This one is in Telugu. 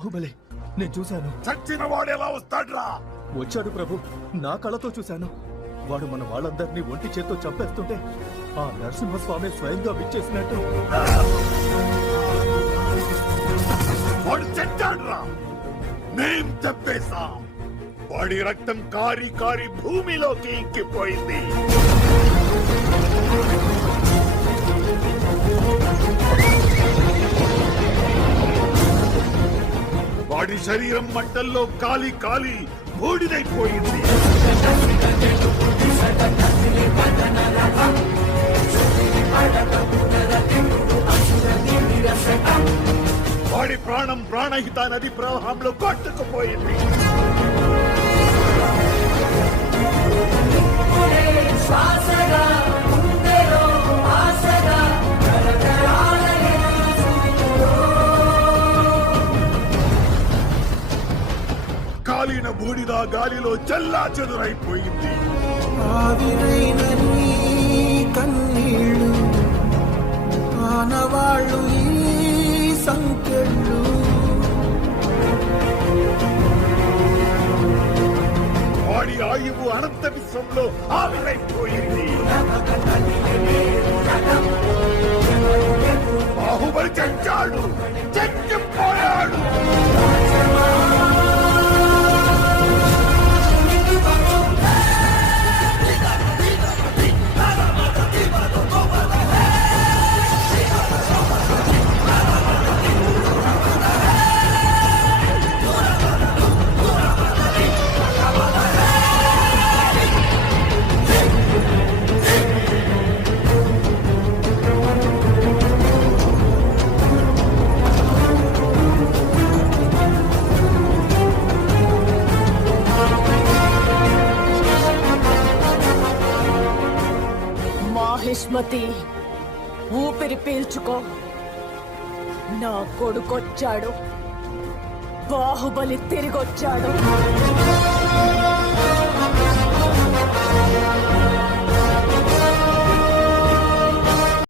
బాహుబలి నేను చూశాను. చచ్చిన వాడు ఎలా వస్తాడ్రా? వచ్చాడు ప్రభు, నా కళ్ళతో చూశాను. వాడు మన వాళ్ళందరినీ ఒంటి చేత్తో చంపేస్తుంటే ఆ నరసింహస్వామి స్వయంగా విచ్చేసినట్టు. వాడు చచ్చాడ్రా, మేం చెప్పేశా. వాడి రక్తం కారి కారి భూమిలోకి ఇంకిపోయింది. వాడి శరీరం మంటల్లో కాలి కాలి బూడిదైపోయింది. వాడి ప్రాణం ప్రాణహిత నది ప్రవాహంలో కొట్టుకుపోయింది. కాలిన బూడిద గాలిలో చల్లా చెదురైపోయింది. ఆవిరైన నీ కన్నీళ్ళు, ఆనవాళ్ళు ఈ సంకెళ్ళు. వాడి ఆయువు అనంత విశ్వంలో ఆవిరైపోయింది. బాహుబలి చచ్చాడు, చచ్చిపోయాడు. మాహిష్మతి, ఊపిరి పీల్చుకో. నా కొడుకొచ్చాడు, బాహుబలి తిరిగొచ్చాడు.